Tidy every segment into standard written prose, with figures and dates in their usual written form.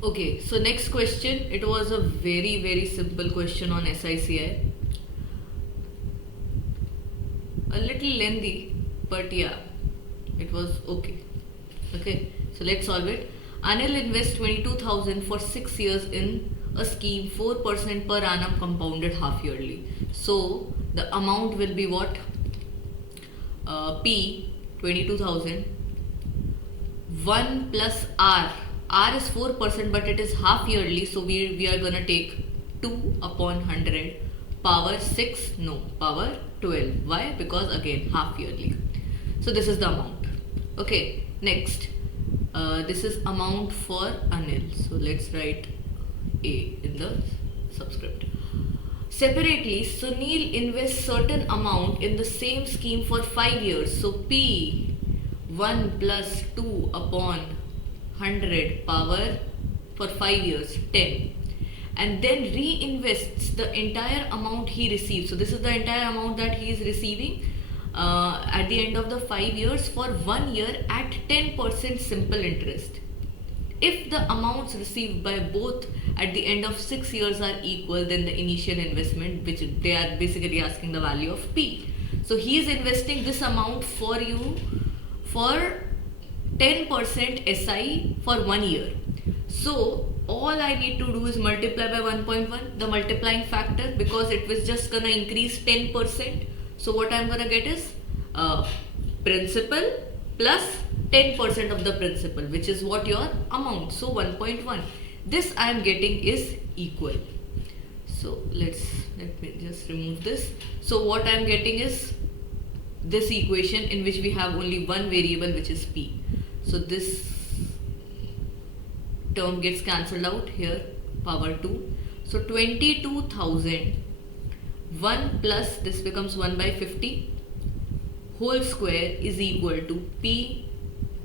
Okay, so next question. It was a very simple question on SICI. A little lengthy, but yeah, it was okay. Okay, so let's solve it. Anil invests 22,000 for 6 years in a scheme 4% per annum compounded half yearly. So the amount will be what? P 22,000 1 plus R. R is 4% but it is half yearly, so we are gonna take 2 upon 100 power 6, no, power 12. Why? Because again half yearly. So this is the amount. Okay, next. This is amount for Anil. So let's write A in the subscript. Separately, Sunil invests certain amount in the same scheme for 5 years. So P 1 plus 2 upon 100 power for 5 years 10, and then reinvests the entire amount he receives. So this is the entire amount that he is receiving at the end of the 5 years for 1 year at 10% simple interest. If the amounts received by both at the end of 6 years are equal, then the initial investment, which they are basically asking the value of P. So he is investing this amount for you for 10% SI for 1 year. So all I need to do is multiply by 1.1, the multiplying factor, because it was just gonna increase 10%. So what I'm gonna get is principal plus 10% of the principal, which is what your amount. So 1.1. This I am getting is equal. So let me just remove this. So what I am getting is this equation in which we have only one variable, which is P. So this term gets cancelled out here, power 2. So 22,000 1 plus this becomes 1 by 50 whole square is equal to P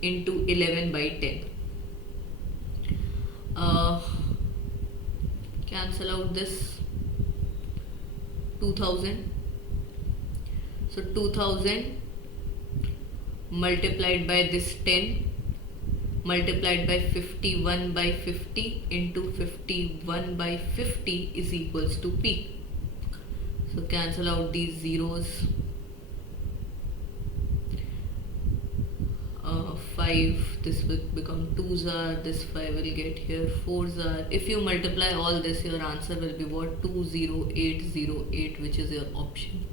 into 11 by 10. Cancel out this 2000. So 2000 multiplied by this 10 multiplied by 51 by 50 into 51 by 50 is equals to P. So cancel out these zeros. 5, this will become 2s are, this 5 will get here, 4s are. If you multiply all this, your answer will be what? 20808, which is your option.